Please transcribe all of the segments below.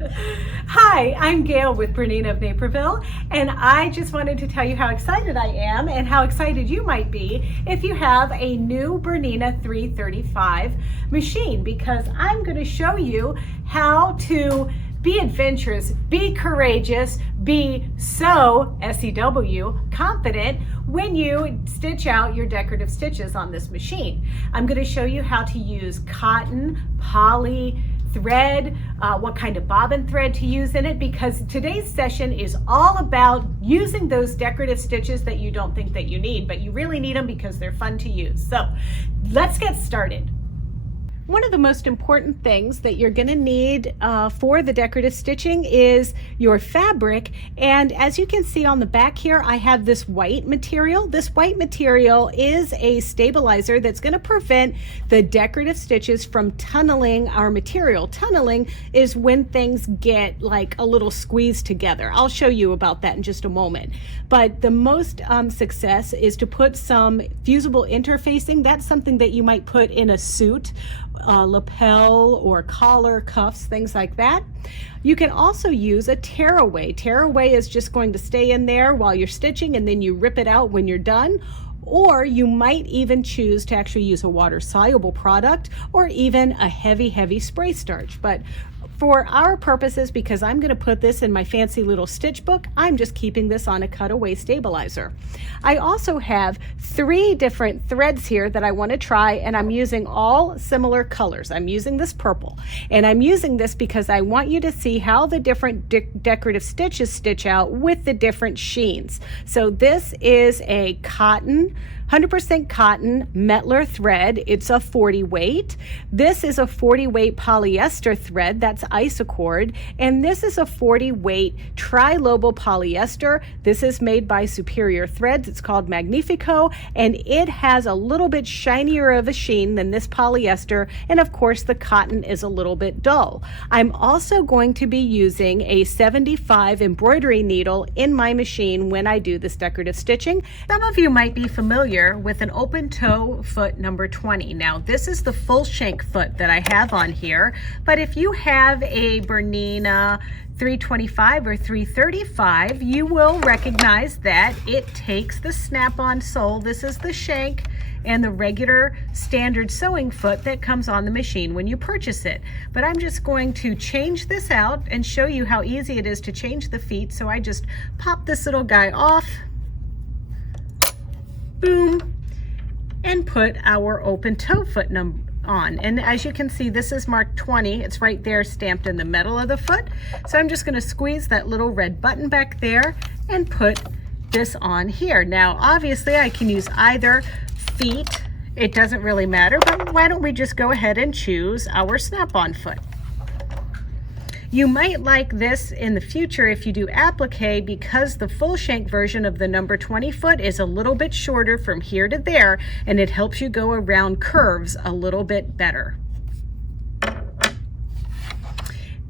Hi, I'm Gayle with BERNINA of Naperville, and I just wanted to tell you how excited I am and how excited you might be if you have a new BERNINA 335 machine, because I'm going to show you how to be adventurous, be courageous, be so SEW confident when you stitch out your decorative stitches on this machine. I'm going to show you how to use cotton, poly, thread, what kind of bobbin thread to use in it, because today's session is all about using those decorative stitches that you don't think that you need, but you really need them because they're fun to use. So let's get started. One of the most important things that you're going to need for the decorative stitching is your fabric. And as you can see on the back here, I have this white material. This white material is a stabilizer that's going to prevent the decorative stitches from tunneling our material. Tunneling is when things get like a little squeezed together. I'll show you about that in just a moment. But the most success is to put some fusible interfacing. That's something that you might put in a suit, lapel or collar, cuffs, things like that. You can also use a tearaway. Tearaway is just going to stay in there while you're stitching, and then you rip it out when you're done. Or you might even choose to actually use a water-soluble product or even a heavy spray starch. But for our purposes, because I'm going to put this in my fancy little stitch book, I'm just keeping this on a cutaway stabilizer. I also have 3 different threads here that I want to try, and I'm using all similar colors. I'm using this purple, and I'm using this because I want you to see how the different decorative stitches stitch out with the different sheens. So this is a cotton, 100% cotton Metler thread. It's a 40 weight. This is a 40 weight polyester thread, that's Isocord, and this is a 40 weight tri-lobal polyester. This is made by Superior Threads. It's called Magnifico, and it has a little bit shinier of a sheen than this polyester, and of course the cotton is a little bit dull. I'm also going to be using a 75 embroidery needle in my machine when I do this decorative stitching. Some of you might be familiar with an open toe foot number 20. Now this is the full shank foot that I have on here, but if you have a BERNINA 325 or 335, you will recognize that it takes the snap-on sole. This is the shank and the regular standard sewing foot that comes on the machine when you purchase it. But I'm just going to change this out and show you how easy it is to change the feet. So I just pop this little guy off, boom, and put our open toe foot number on. And as you can see, this is marked 20. It's right there stamped in the middle of the foot. So I'm just going to squeeze that little red button back there and put this on here. Now obviously I can use either feet, it doesn't really matter, but why don't we just go ahead and choose our snap-on foot. You might like this in the future if you do applique, because the full shank version of the number 20 foot is a little bit shorter from here to there, and it helps you go around curves a little bit better.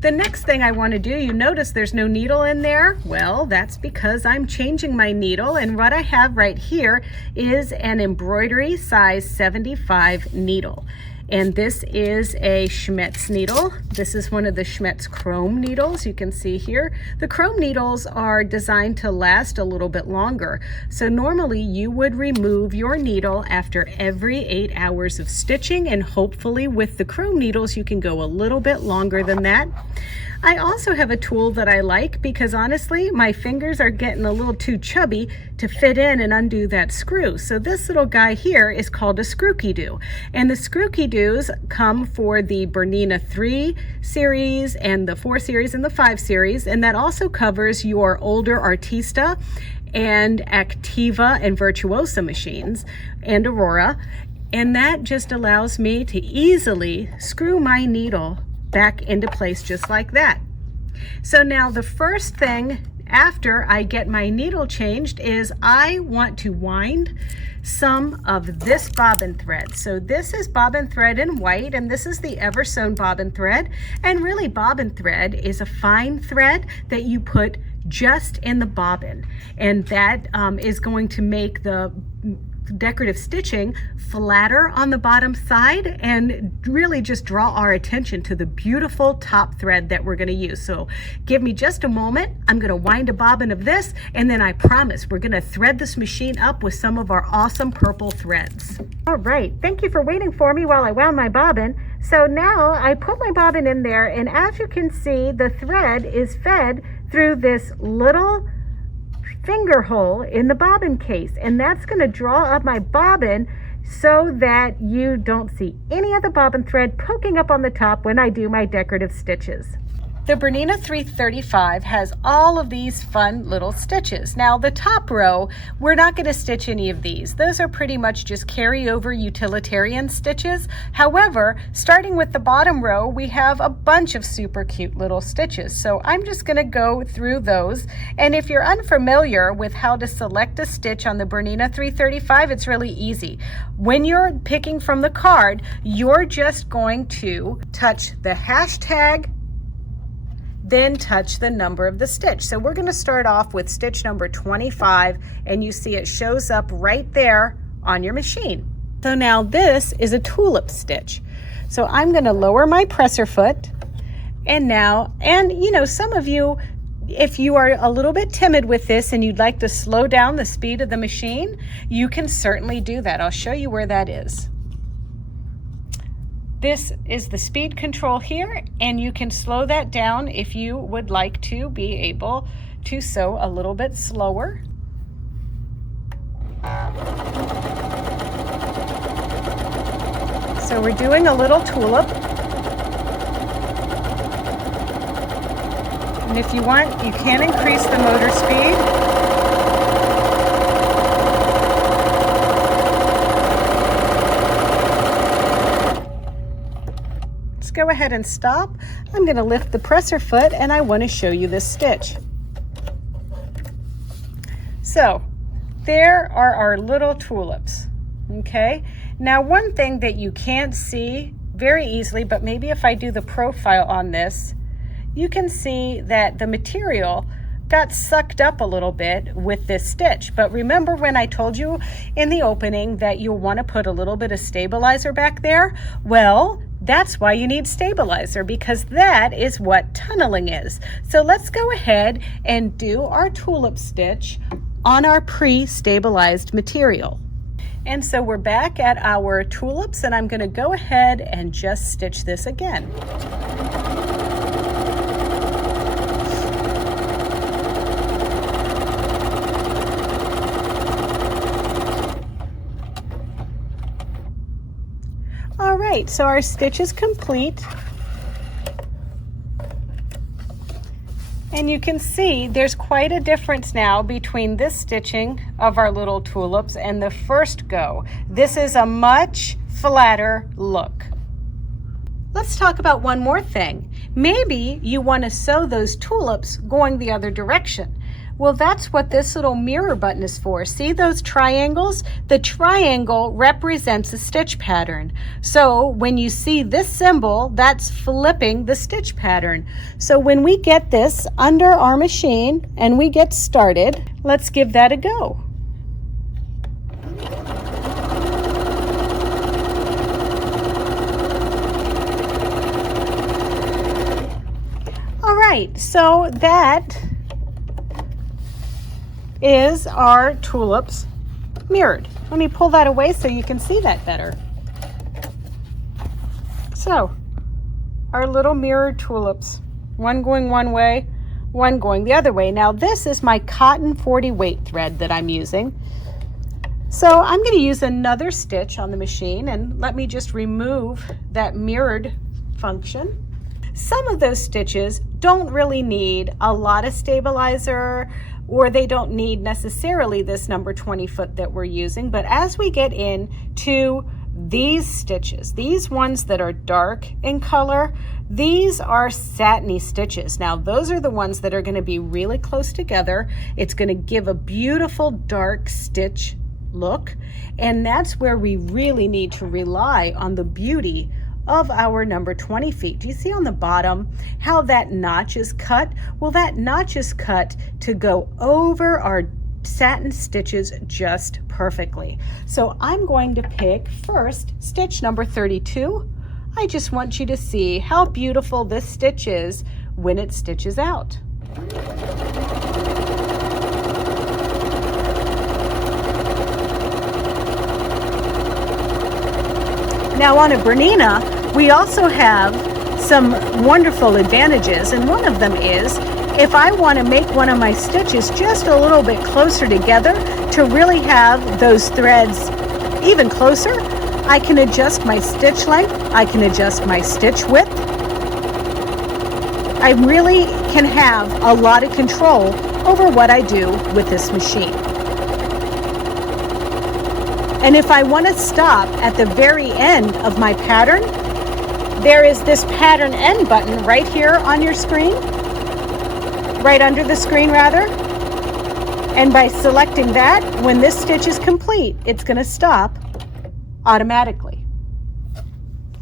The next thing I want to do, you notice there's no needle in there. Well, that's because I'm changing my needle, and what I have right here is an embroidery size 75 needle. And this is a Schmetz needle. This is one of the Schmetz chrome needles you can see here. The chrome needles are designed to last a little bit longer. So normally you would remove your needle after every 8 hours of stitching, and hopefully with the chrome needles you can go a little bit longer than that. I also have a tool that I like because honestly my fingers are getting a little too chubby to fit in and undo that screw. So this little guy here is called a screw-key-doo, and the screw-key-doos come for the BERNINA 3 series and the 4 series and the 5 series, and that also covers your older Artista and Activa and Virtuosa machines and Aurora, and that just allows me to easily screw my needle back into place just like that. So now the first thing after I get my needle changed is I want to wind some of this bobbin thread. So this is bobbin thread in white, and this is the Eversewn bobbin thread. And really bobbin thread is a fine thread that you put just in the bobbin, and that is going to make the decorative stitching flatter on the bottom side and really just draw our attention to the beautiful top thread that we're going to use. So give me just a moment. I'm going to wind a bobbin of this, and then I promise we're going to thread this machine up with some of our awesome purple threads. All right, thank you for waiting for me while I wound my bobbin. So now I put my bobbin in there, and as you can see, the thread is fed through this little finger hole in the bobbin case, and that's going to draw up my bobbin so that you don't see any of the bobbin thread poking up on the top when I do my decorative stitches. The Bernina 335 has all of these fun little stitches. Now the top row, we're not going to stitch any of these. Those are pretty much just carryover utilitarian stitches. However, starting with the bottom row, we have a bunch of super cute little stitches. So I'm just going to go through those. And if you're unfamiliar with how to select a stitch on the Bernina 335, it's really easy. When you're picking from the card, you're just going to touch the hashtag, then touch the number of the stitch. So we're going to start off with stitch number 25, and you see it shows up right there on your machine. So now this is a tulip stitch. So I'm going to lower my presser foot, and you know, some of you, if you are a little bit timid with this and you'd like to slow down the speed of the machine, you can certainly do that. I'll show you where that is. This is the speed control here, and you can slow that down if you would like to be able to sew a little bit slower. So we're doing a little tulip. And if you want, you can increase the motor speed. Go ahead and stop. I'm going to lift the presser foot, and I want to show you this stitch. So there are our little tulips. Okay, now one thing that you can't see very easily, but maybe if I do the profile on this, you can see that the material got sucked up a little bit with this stitch. But remember when I told you in the opening that you'll want to put a little bit of stabilizer back there? Well, that's why you need stabilizer, because that is what tunneling is. So let's go ahead and do our tulip stitch on our pre-stabilized material. And so we're back at our tulips, and I'm going to go ahead and just stitch this again. Alright, so our stitch is complete, and you can see there's quite a difference now between this stitching of our little tulips and the first go. This is a much flatter look. Let's talk about one more thing. Maybe you want to sew those tulips going the other direction. Well, that's what this little mirror button is for. See those triangles? The triangle represents a stitch pattern. So when you see this symbol, that's flipping the stitch pattern. So when we get this under our machine and we get started, let's give that a go. All right, so that is our tulips mirrored. Let me pull that away so you can see that better. So our little mirrored tulips, one going one way, one going the other way. Now this is my cotton 40 weight thread that I'm using. So I'm going to use another stitch on the machine, and let me just remove that mirrored function. Some of those stitches don't really need a lot of stabilizer, or they don't need necessarily this number 20 foot that we're using. But as we get into these stitches, these ones that are dark in color, these are satiny stitches. Now those are the ones that are going to be really close together. It's going to give a beautiful dark stitch look, and that's where we really need to rely on the beauty of our number 20 feet. Do you see on the bottom how that notch is cut? Well, that notch is cut to go over our satin stitches just perfectly. So I'm going to pick first stitch number 32. I just want you to see how beautiful this stitch is when it stitches out. Now on a Bernina, we also have some wonderful advantages, and one of them is if I want to make one of my stitches just a little bit closer together to really have those threads even closer, I can adjust my stitch length, I can adjust my stitch width. I really can have a lot of control over what I do with this machine. And if I want to stop at the very end of my pattern, there is this pattern end button right here on your screen, right under the screen rather. And by selecting that, when this stitch is complete, it's going to stop automatically.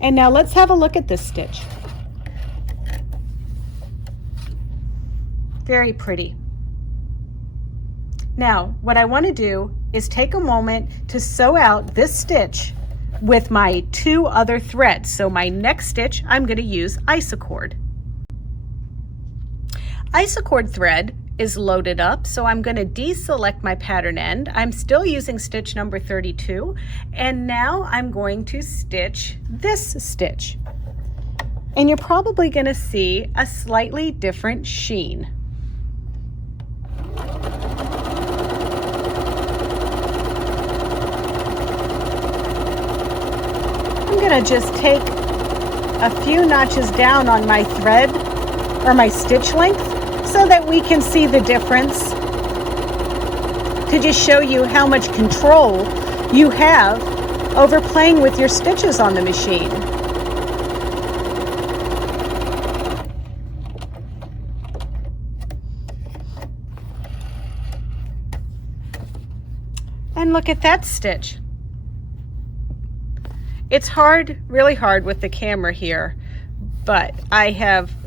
And now let's have a look at this stitch. Very pretty. Now, what I want to do is take a moment to sew out this stitch with my 2 other threads. So my next stitch, I'm going to use isocord. Isocord thread is loaded up, so I'm going to deselect my pattern end. I'm still using stitch number 32, and now I'm going to stitch this stitch. And you're probably going to see a slightly different sheen. I'm going to just take a few notches down on my thread or my stitch length so that we can see the difference, to just show you how much control you have over playing with your stitches on the machine. And look at that stitch. It's hard, really hard with the camera here, but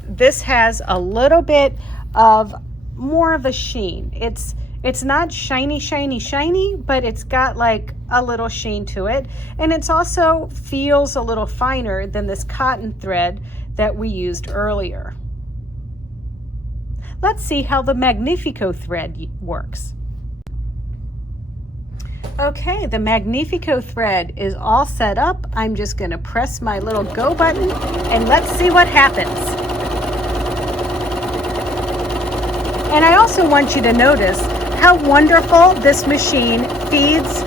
this has a little bit of more of a sheen. It's not shiny, shiny, shiny, but it's got like a little sheen to it. And it's also feels a little finer than this cotton thread that we used earlier. Let's see how the Magnifico thread works. Okay, the Magnifico thread is all set up. I'm just going to press my little go button and let's see what happens. And I also want you to notice how wonderful this machine feeds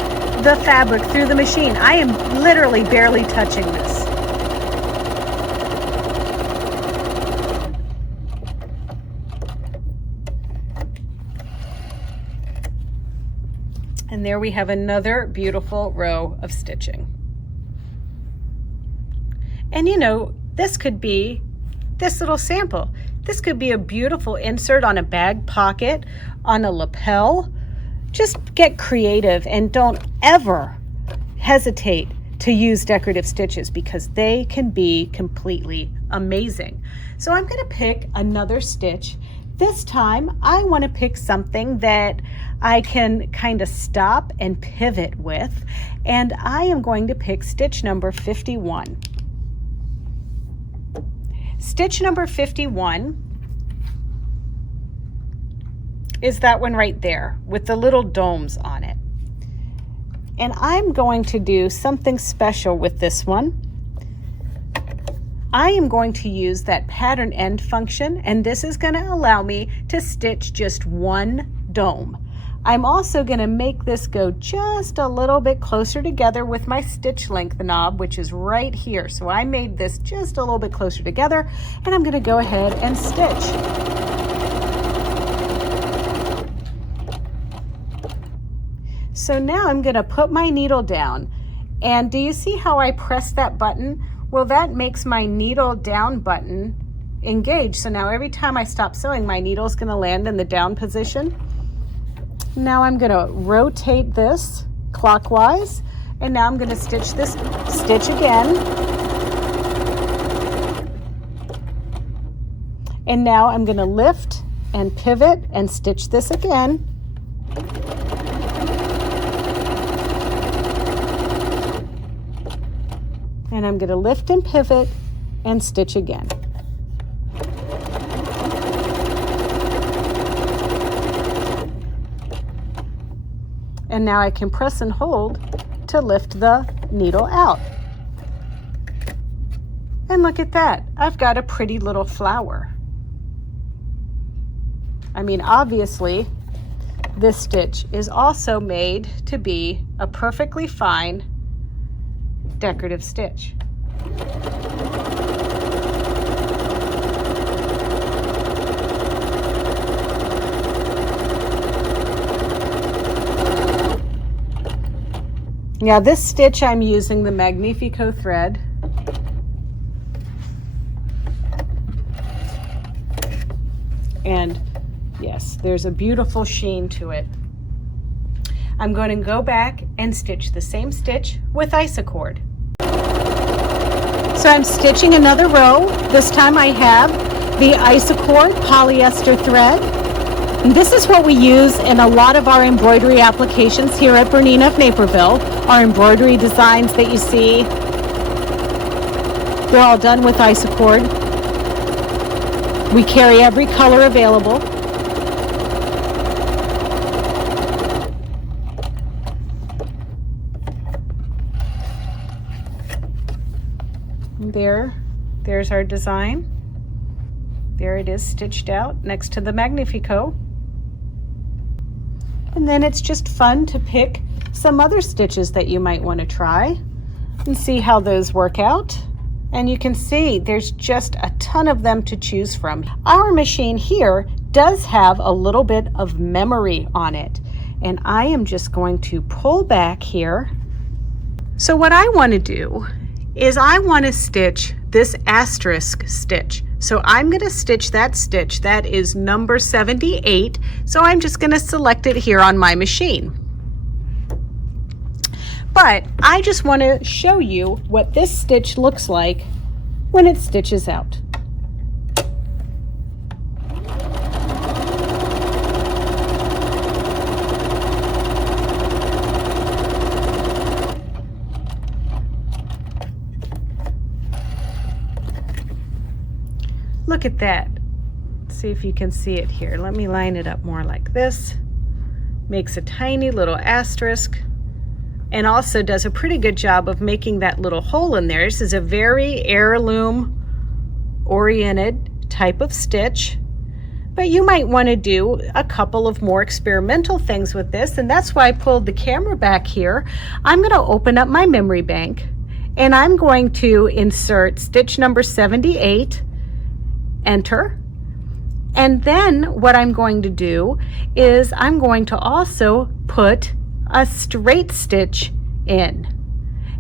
the fabric through the machine. I am literally barely touching this. And there we have another beautiful row of stitching. And you know, this could be this little sample. This could be a beautiful insert on a bag pocket, on a lapel. Just get creative and don't ever hesitate to use decorative stitches because they can be completely amazing. So I'm going to pick another stitch. This time I want to pick something that I can kind of stop and pivot with, and I am going to pick stitch number 51. Stitch number 51 is that one right there with the little domes on it. And I'm going to do something special with this one. I am going to use that pattern end function, and this is going to allow me to stitch just one dome. I'm also going to make this go just a little bit closer together with my stitch length knob, which is right here. So I made this just a little bit closer together, and I'm going to go ahead and stitch. So now I'm going to put my needle down, and do you see how I press that button? Well, that makes my needle down button engage. So now every time I stop sewing, my needle is going to land in the down position. Now I'm going to rotate this clockwise, and now I'm going to stitch this stitch again. And now I'm going to lift and pivot and stitch this again. And I'm going to lift and pivot and stitch again. And now I can press and hold to lift the needle out. And look at that, I've got a pretty little flower. I mean, obviously, this stitch is also made to be a perfectly fine decorative stitch. Now this stitch I'm using the Magnifico thread. And yes, there's a beautiful sheen to it. I'm going to go back and stitch the same stitch with Isacord. So I'm stitching another row. This time I have the Isacord polyester thread. And this is what we use in a lot of our embroidery applications here at Bernina of Naperville. Our embroidery designs that you see, they're all done with Isacord. We carry every color available. And there's our design. There it is stitched out next to the Magnifico. And then it's just fun to pick some other stitches that you might want to try and see how those work out. And you can see there's just a ton of them to choose from. Our machine here does have a little bit of memory on it, and I am just going to pull back here. So what I want to do is I want to stitch this asterisk stitch. So I'm going to stitch that stitch. That is number 78. So I'm just going to select it here on my machine. But I just want to show you what this stitch looks like when it stitches out. Look at that. Let's see if you can see it here. Let me line it up more like this. Makes a tiny little asterisk, and also does a pretty good job of making that little hole in there. This is a very heirloom oriented type of stitch, but you might want to do a couple of more experimental things with this, and that's why I pulled the camera back here. I'm going to open up my memory bank, and I'm going to insert stitch number 78, enter, and then what I'm going to do is I'm going to also put a straight stitch in.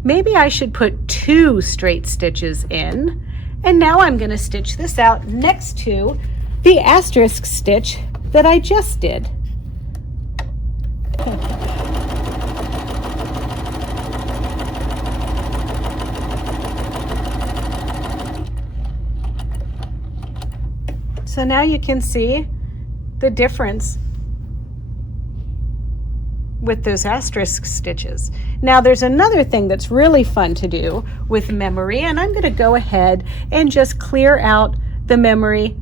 Maybe I should put 2 straight stitches in, and now I'm going to stitch this out next to the asterisk stitch that I just did. So now you can see the difference with those asterisk stitches. Now there's another thing that's really fun to do with memory, and I'm going to go ahead and just clear out the memory.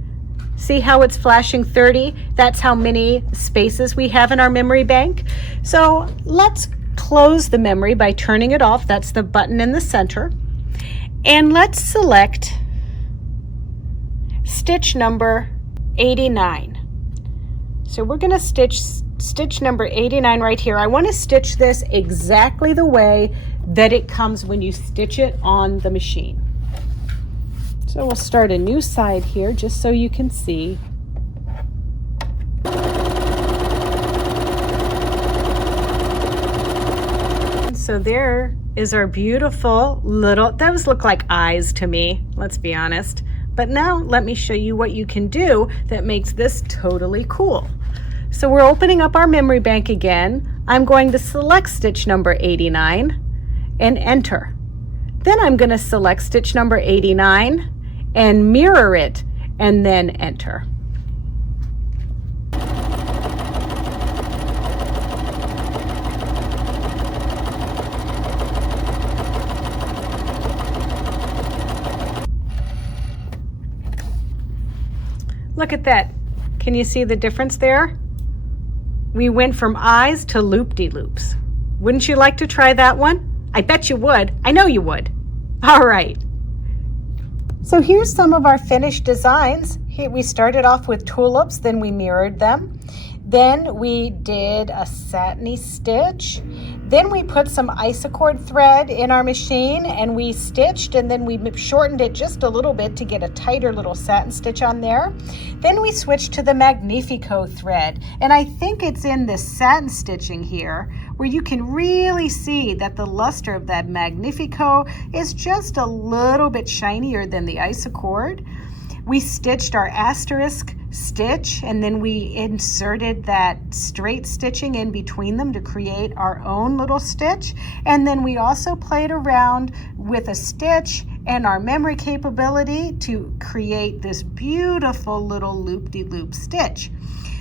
See how it's flashing 30? That's how many spaces we have in our memory bank. So let's close the memory by turning it off. That's the button in the center. And let's select stitch number 89. So we're going to stitch number 89 right here. I want to stitch this exactly the way that it comes when you stitch it on the machine. So we'll start a new side here just so you can see. So there is our beautiful little, those look like eyes to me, let's be honest. But now let me show you what you can do that makes this totally cool. So we're opening up our memory bank again. I'm going to select stitch number 89 and enter. Then I'm going to select stitch number 89 and mirror it and then enter. Look at that. Can you see the difference there? We went from eyes to loop-de-loops. Wouldn't you like to try that one? I bet you would. I know you would. All right. So here's some of our finished designs. Here we started off with tulips, then we mirrored them. Then we did a satiny stitch. Then we put some isocord thread in our machine and we stitched, and then we shortened it just a little bit to get a tighter little satin stitch on there. Then we switched to the Magnifico thread, and I think it's in this satin stitching here where you can really see that the luster of that Magnifico is just a little bit shinier than the isocord. We stitched our Asterisk Stitch, and then we inserted that straight stitching in between them to create our own little stitch. And then we also played around with a stitch and our memory capability to create this beautiful little loop-de-loop stitch.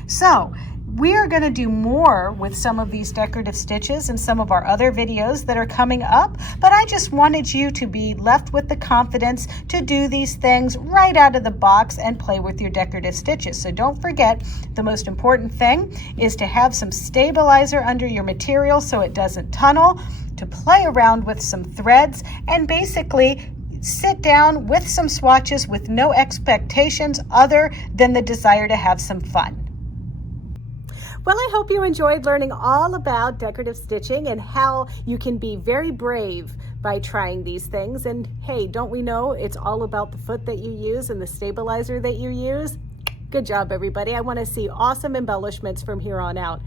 So we are going to do more with some of these decorative stitches in some of our other videos that are coming up, but I just wanted you to be left with the confidence to do these things right out of the box and play with your decorative stitches. So don't forget, the most important thing is to have some stabilizer under your material so it doesn't tunnel, to play around with some threads, and basically sit down with some swatches with no expectations other than the desire to have some fun. Well, I hope you enjoyed learning all about decorative stitching and how you can be very brave by trying these things. And hey, don't we know it's all about the foot that you use and the stabilizer that you use? Good job, everybody. I want to see awesome embellishments from here on out.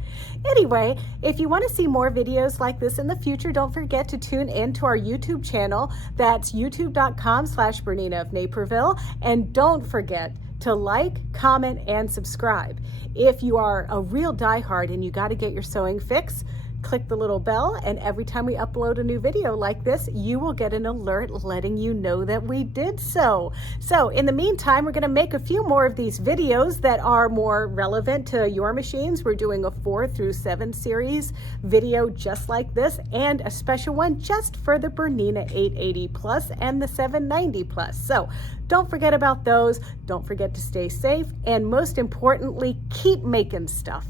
Anyway, if you want to see more videos like this in the future, don't forget to tune in to our YouTube channel. That's youtube.com/Bernina of Naperville. And don't forget to like, comment, and subscribe. If you are a real diehard and you got to get your sewing fix, click the little bell, and every time we upload a new video like this, you will get an alert letting you know that we did so. So in the meantime, we're going to make a few more of these videos that are more relevant to your machines. We're doing a 4 through 7 series video just like this, and a special one just for the Bernina 880 Plus and the 790 Plus. So don't forget about those. Don't forget to stay safe, and most importantly, keep making stuff.